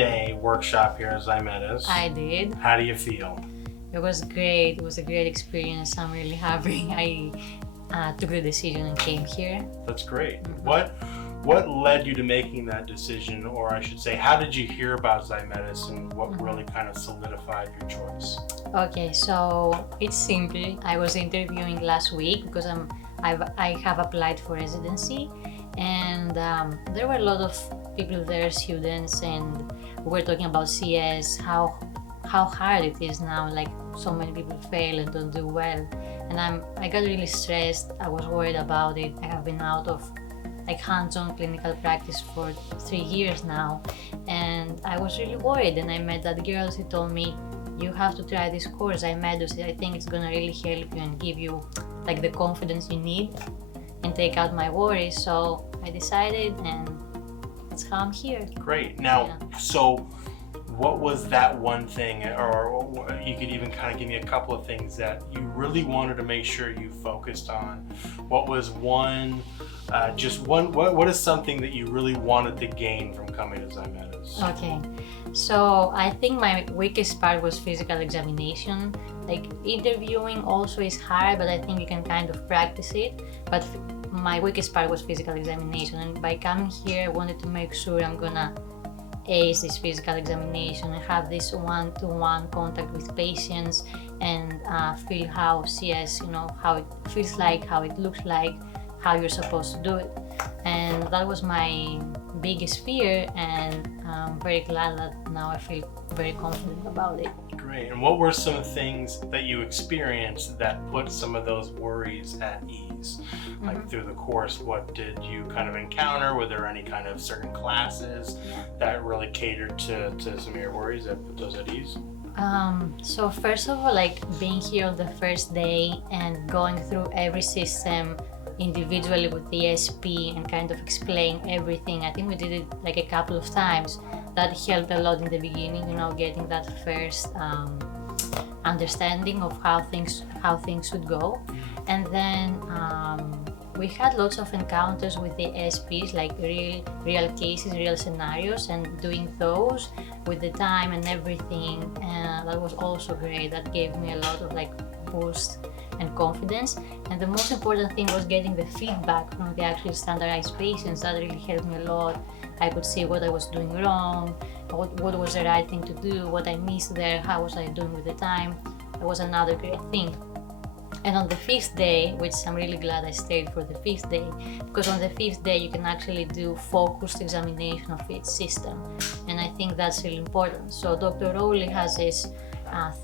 day workshop here at Ximedus. I did. How do you feel? It was great. It was a great experience. I'm really happy I took the decision and came here. That's great. What led you to making that decision, or I should say, how did you hear about Ximedus and what really kind of solidified your choice? Okay, so it's simple. I was interviewing last week because I have applied for residency, and there were a lot of people there, students, and we were talking about CS, how hard it is now. Like, so many people fail and don't do well, and I got really stressed. I was worried about it. I have been out of hands-on clinical practice for 3 years now, and I was really worried. And I met that girl. She told me, you have to try this course, Ximedus. I think it's gonna really help you and give you like the confidence you need and take out my worries. So I decided, and that's how I'm here. Great. Now, So what was that one thing, or you could even kind of give me a couple of things that you really wanted to make sure you focused on? What was one, what is something that you really wanted to gain from coming to Ximedus? Okay, so I think my weakest part was physical examination. Like, interviewing also is hard, but I think you can kind of practice it. But my weakest part was physical examination, and by coming here I wanted to make sure I'm gonna ace this physical examination and have this one-to-one contact with patients and feel how CS, how it feels like, how it looks like, how you're supposed to do it. And that was my biggest fear, and I'm very glad that now I feel very confident about it. Great. And what were some things that you experienced that put some of those worries at ease? Like, through the course, what did you kind of encounter? Were there any kind of certain classes that really catered to some of your worries that put those at ease? So first of all, like, being here on the first day and going through every system individually with the SP and kind of explain everything. I think we did it like a couple of times. That helped a lot in the beginning, getting that first understanding of how things should go. And then we had lots of encounters with the SPs, like real cases, real scenarios, and doing those with the time and everything. And that was also great. That gave me a lot of boost and confidence. And the most important thing was getting the feedback from the actual standardized patients. That really helped me a lot. I could see what I was doing wrong, what was the right thing to do, what I missed there, how was I doing with the time. That was another great thing. And on the 5th day, which I'm really glad I stayed for the 5th day, because on the 5th day you can actually do focused examination of each system, and I think that's really important. So Dr. Rowley has this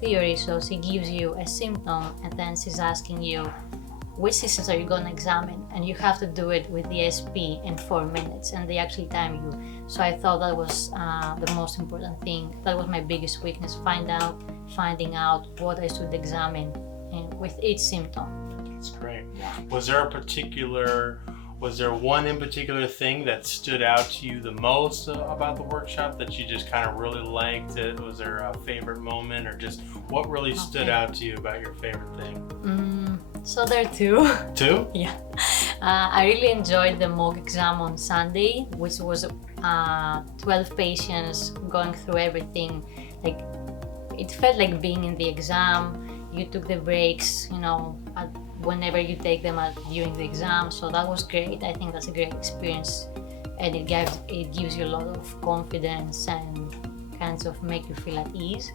theory, so she gives you a symptom and then she's asking you, which systems are you going to examine? And you have to do it with the SP in 4 minutes, and they actually time you. So I thought that was the most important thing. That was my biggest weakness, finding out what I should examine with each symptom. That's great. Yeah. Was there one in particular thing that stood out to you the most about the workshop that you just kind of really liked? Was there a favorite moment, or just what really stood out to you about your favorite thing? So there are two. Two? Yeah. I really enjoyed the mock exam on Sunday, which was 12 patients going through everything. Like, it felt like being in the exam. You took the breaks, whenever you take them during the exam. So that was great. I think that's a great experience, and it gives you a lot of confidence and kinds of make you feel at ease.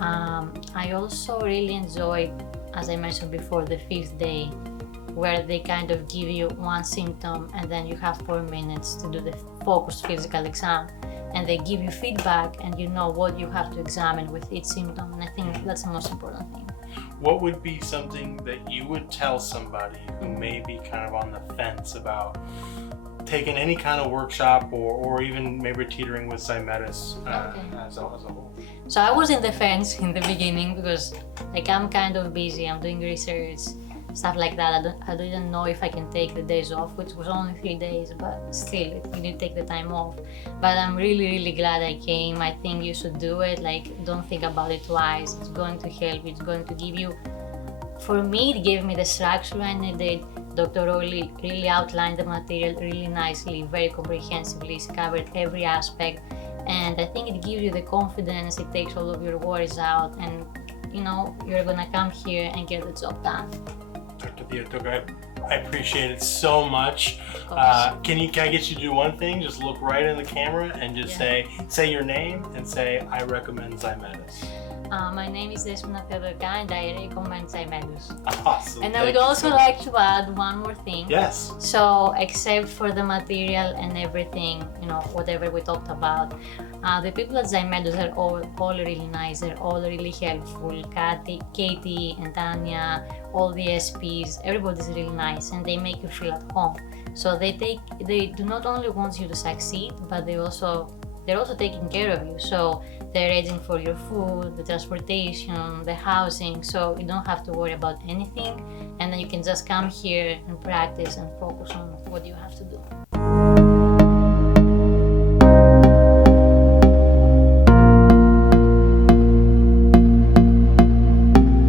I also really enjoyed, as I mentioned before, the 5th day, where they kind of give you one symptom and then you have 4 minutes to do the focused physical exam, and they give you feedback and you know what you have to examine with each symptom, and I think that's the most important thing. What would be something that you would tell somebody who may be kind of on the fence about taking any kind of workshop, or even maybe teetering with Ximedus as a whole? So I was in the fence in the beginning because I'm kind of busy, I'm doing research, stuff like that. I didn't know if I can take the days off, which was only 3 days, but still, you need to take the time off. But I'm really, really glad I came. I think you should do it. Don't think about it twice. It's going to help. It's going to give you, for me, it gave me the structure I needed. Dr. Rowley really outlined the material really nicely, very comprehensively. She covered every aspect. And I think it gives you the confidence, it takes all of your worries out, and you know, you're gonna come here and get the job done. Dr. Theotoka, I appreciate it so much. Of course. Can I get you to do one thing? Just look right in the camera and just say your name and say, I recommend Ximedus. My name is Theotoka and I recommend Ximedus. Awesome. And I would also like to add one more thing. Yes. So, except for the material and everything, you know, whatever we talked about, the people at Ximedus are all really nice. They're all really helpful. Katie and Tanya, all the SPs, everybody's really nice, and they make you feel at home. So they do not only want you to succeed, but they're also taking care of you. So they're arranging for your food, the transportation, the housing, so you don't have to worry about anything, and then you can just come here and practice and focus on what you have to do.